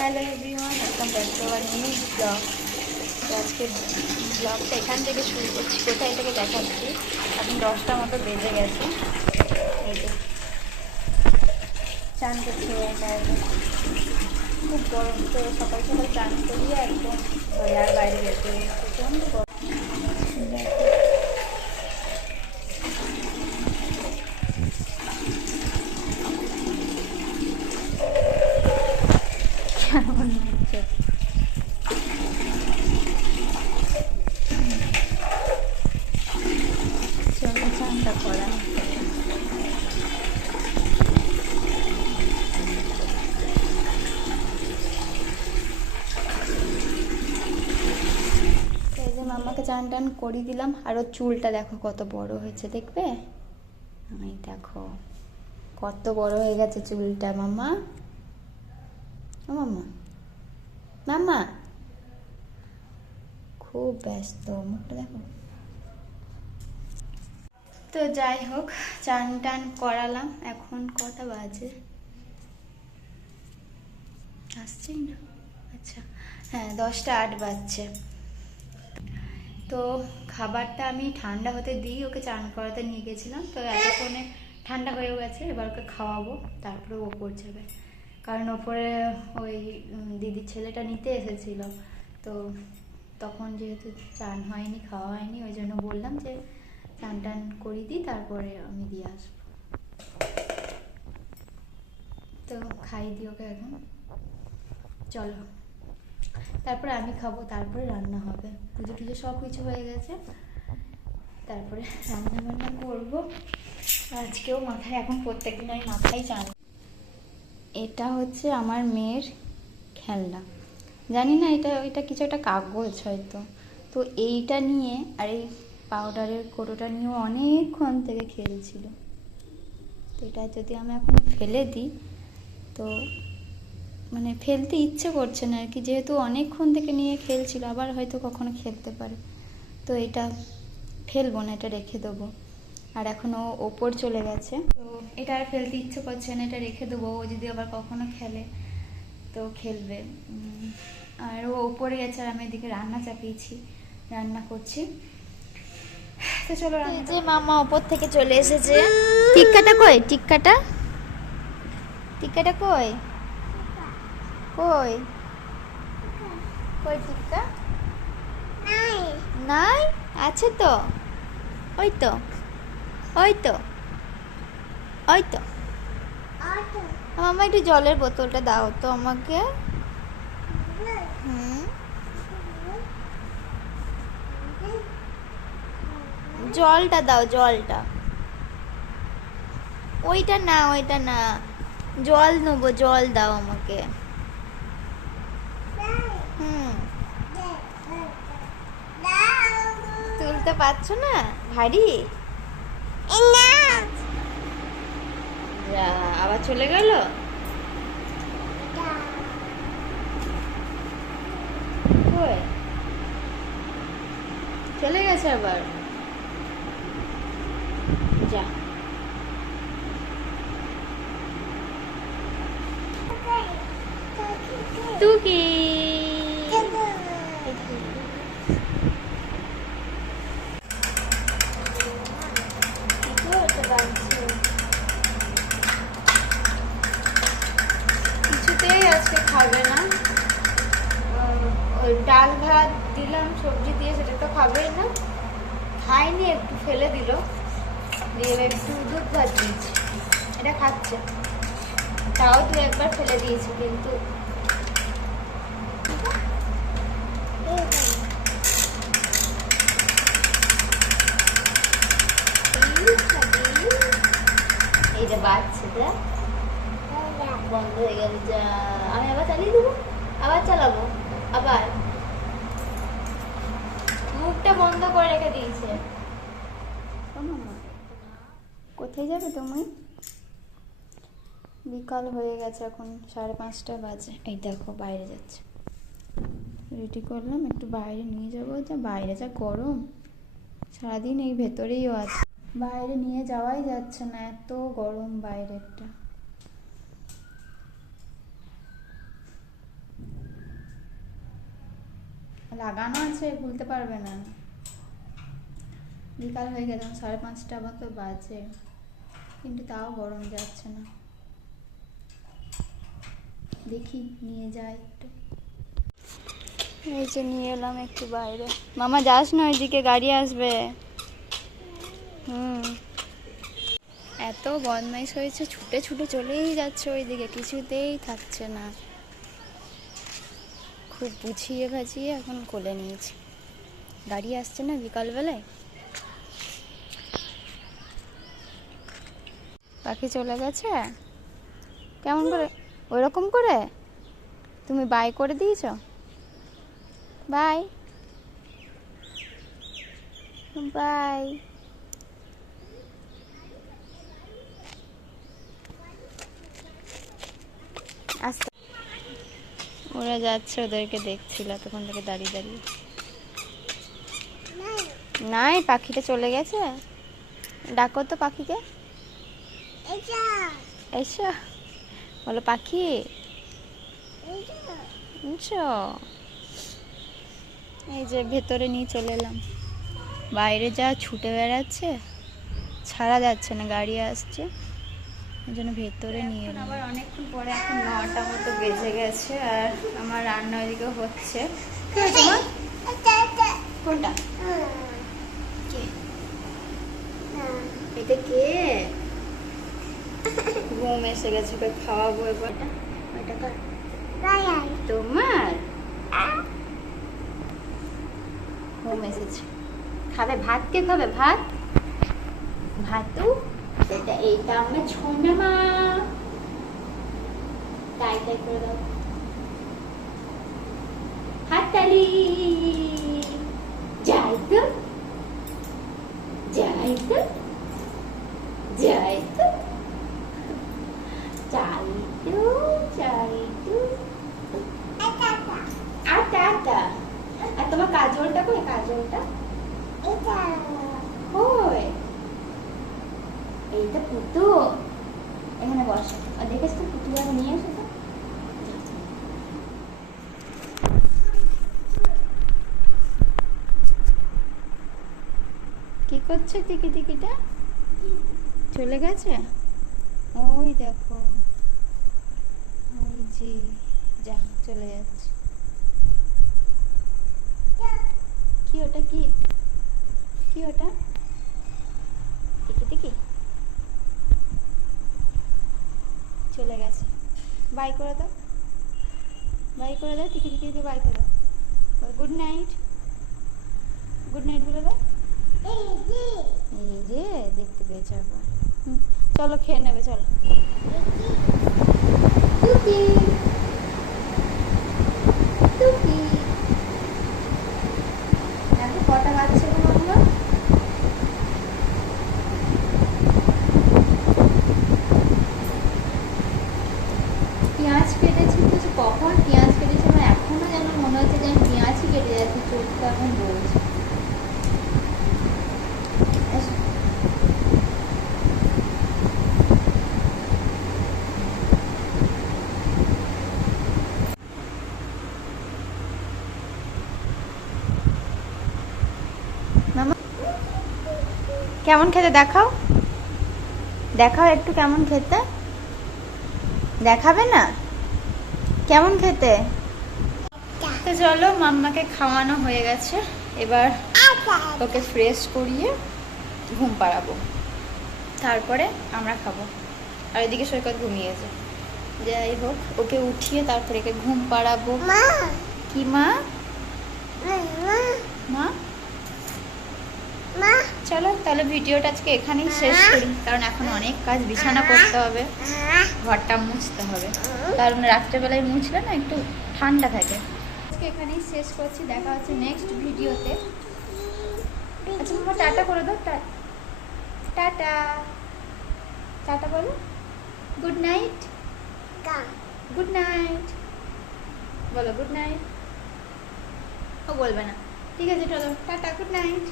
Hello everyone, welcome back to our new blog. তো আজকে ব্লগটা এখান থেকে শুরু করছি, কোথায় থেকে দেখাচ্ছি। এখন 10টা মতো বেজে গেছে। এই যে চান করছে, খুব গরম। তো সকাল সকাল চান করিয়ে একদম ঘরে আর বাইরে যেতে প্রচণ্ড গরম। কেমন হচ্ছে চলো চানটা করা। এই যে মাম্মাকে চান টান করিয়ে দিলাম। আর ওর চুলটা দেখো কত বড় হয়েছে, দেখবে? এই দেখো কত বড় হয়ে গেছে চুলটা। মাম্মা, ও মাম্মা, মাম্মা খুব ব্যস্ত, মুখটা দেখো। তো যাই হোক, চান টান করালাম। এখন কটা বাজে আসছেই না, আচ্ছা হ্যাঁ 10টা 8 বাজছে। তো খাবারটা আমি ঠান্ডা হতে দিই, ওকে চান করাতে নিয়ে গেছিলাম। তো এতক্ষণে ঠান্ডা হয়ে গেছে, এবার ওকে খাওয়াবো, তারপরে ও ওপর যাবে। কারণ ওপরে ওই দিদির ছেলেটা নিতে এসেছিল। তো তখন যেহেতু চান হয়নি, খাওয়া হয়নি, ওই জন্য বললাম যে চান টান করিয়ে দিই, তারপরে আমি দিয়ে আসবো। তো খাইয়ে দিই ওকে এখন, চলো। তারপরে আমি খাবো, তারপরে রান্না হবে। পুজো টুজো সব কিছু হয়ে গেছে, তারপরে রান্না বান্না করবো। আজকেও মাথায়, এখন প্রত্যেকদিন আমি মাথায় চান। এটা হচ্ছে আমার মেয়ের খেলনা, জানি না এটা এটা কিছু একটা কাগজ হয়তো। তো এইটা নিয়ে আর এই পাউডারের কোটোটা নিয়েও অনেকক্ষণ থেকে খেলছিল। তো এটা যদি আমি এখন ফেলে দিই, তো মানে ফেলতে ইচ্ছে করছে না আর কি, যেহেতু অনেকক্ষণ থেকে নিয়ে খেলছিল, আবার হয়তো কখনো খেলতে পারে। তো এটা ফেলবো না, এটা রেখে দেবো। আর এখন ও ওপর চলে গেছে, তো এটা আর ফেলতে ইচ্ছে করছে না, এটা রেখে দেবো। ও যদি আবার কখনো খেলে তো খেলবে। আর ও ওপরে গেছে, আর আমি এদিকে রান্না চাপিয়েছি, রান্না করছি। তো চলো, যে মামা ওপর থেকে চলে এসেছে। টিক্কাটা কই? টিক্কাটা টিক্কাটা কই? কই কই টিক্কা? নাই, আছে তো, ওই তো, ওই তো, ওই তো। মামা একটু জলের বোতলটা দাও তো আমাকে। জলটা দাও, জলটা। ওইটা না, ওইটা না, জল নেবো, জল দাও আমাকে। তুলতে পারছো না, ভারী। আবার চলে গেল। চলে গেছে আবার, যা। টুকি কিছুতেই আজকে খাবে না। ওই ডাল ভাত দিলাম সবজি দিয়ে, সেটা তো খাবেই না। খায়নি, একটু ফেলে দিল, দিয়ে একটু দুধ ভাত দিয়েছি, এটা খাচ্ছে। তাও তো একবার ফেলে দিয়েছি, কিন্তু এই যে বাচ্চাটা বন্ধ হয়ে গেল। যা, আমি আবার চালিয়ে দেবো, আবার চালাবো, আবার মুখটা বন্ধ করে রেখে দিয়েছে। কোথায় যাবে তুমি? বিকাল হয়ে গেছে, এখন 5:30 বাজে। এই দেখো বাইরে যাচ্ছে, রেডি করলাম একটু বাইরে নিয়ে যাবো। যা বাইরে যা গরম, সারাদিন এই ভেতরেইও আছে, বাইরে নিয়ে যাওয়াই যাচ্ছে না, এত গরম বাইরেটা। লাগানো আছে, খুলতে পারবে না। বিকাল হয়ে গেল, 5:30 মতো বাজে, কিন্তু তাও গরম যাচ্ছে না। দেখি নিয়ে যাই একটু। এই যে নিয়ে এলাম একটু বাইরে। মামা যাস না, ওইদিকে গাড়ি আসবে। এত বদমাইশ হয়েছে, ছুটে ছুটে চলেই যাচ্ছে ওইদিকে, কিছুতেই থাকছে না। খুব বুঝিয়ে ভাজিয়ে এখন কোলে নিয়েছি। গাড়ি আসছে না বিকালবেলায়। পাখি চলে গেছে কেমন করে, ওইরকম করে তুমি বাই করে দিয়েছ? Bye bye. আস্তে ওরা যাচ্ছে, ওদেরকে দেখছিল তখন থেকে দাঁড়িয়ে দাঁড়িয়ে। নাই, পাখিটা চলে গেছে। ডাকো তো পাখিকে, এসো বলো পাখি এসো। এই যে ভেতরে নিয়ে চলে এলাম। বাইরে যা ছুটে বেড়াচ্ছে, ছাড়া যাচ্ছে না, গাড়ি আসছে, ওই জন্য ভেতরে নিয়ে এলাম। আবার অনেকক্ষণ পরে, এখন 9টা মতো বেজে গেছে, আর আমার রান্না ওইদিকে হচ্ছে। কি হয়েছে মা? কোনটা? কে এটা? কে? ঘুম এসে গেছে, ওকে খাওয়াবো এবার। ওইটা কার? তোমার? ঘুম এসেছে, খাবে ভাত। কে খাবে ভাত? ভাতু এটা, এইটা আমার ছোনা মা। তাই তাই করে দাও, হাততালি। যাই তো, যাই তো, যাই তো, চাই তো, চাই তো। আটা আটা। আর তোমার কাজলটা কই? কাজলটা কই? এইটা পুতু, এখানে বসো। আর দেখেছ তো পুতু আগে নিয়ে এসো তো। কি করছে টিকি টিকিটা? চলে গেছে, ওই দেখো, ওই যে যা চলে যাচ্ছে। কি ওটা? কি কি ওটা? টিকি টিকি চলে গেছে। বাই করে দাও, বাই করে দাও, টিকি টিকি বাই করে দাও। গুড নাইট, গুড নাইট বলে দাও। এই যে দেখতে পেয়েছে আবার। চলো খেয়ে নেবে, চলো। টুকি টুকি, দেখো কটা বাচ্চা গো বাবা। পেঁয়াজ কেটেছি, কিছু কখন পেঁয়াজ কেটেছি আমার এখনো যেন মনে হচ্ছে যে আমি পেঁয়াজই কেটে যাচ্ছি, চোখটা এখন বলছে। মামা কেমন খেতে দেখাও, দেখাও একটু কেমন খেতে, দেখাবে না কেমন খেতে? তো চলো, মাম্মাকে খাওয়ানো হয়ে গেছে, এবার ওকে ফ্রেশ করিয়ে ঘুম পাড়াবো, তারপরে আমরা খাবো। আর এদিকে সৈকত ঘুমিয়েছে। যাই হোক, ওকে উঠিয়ে তারপরে একে ঘুম পাড়াবো। কি মা? মা চলো তাহলে ভিডিওটা আজকে এখানেই শেষ করি, কারণ এখন অনেক কাজ, বিছানা করতে হবে, ঘরটা মুছতে হবে, কারণ রাত্রেবেলায় মুছলে না একটু ঠান্ডা থাকে। আজকে এখানেই শেষ করছি, দেখা হচ্ছে নেক্সট ভিডিওতে। আচ্ছা মামা টাটা করে দাও, টাটা টাটা বলো। গুড নাইট, গুড নাইট বলো, গুড নাইট। ও বলবে না, ঠিক আছে চলো টাটা, গুড নাইট।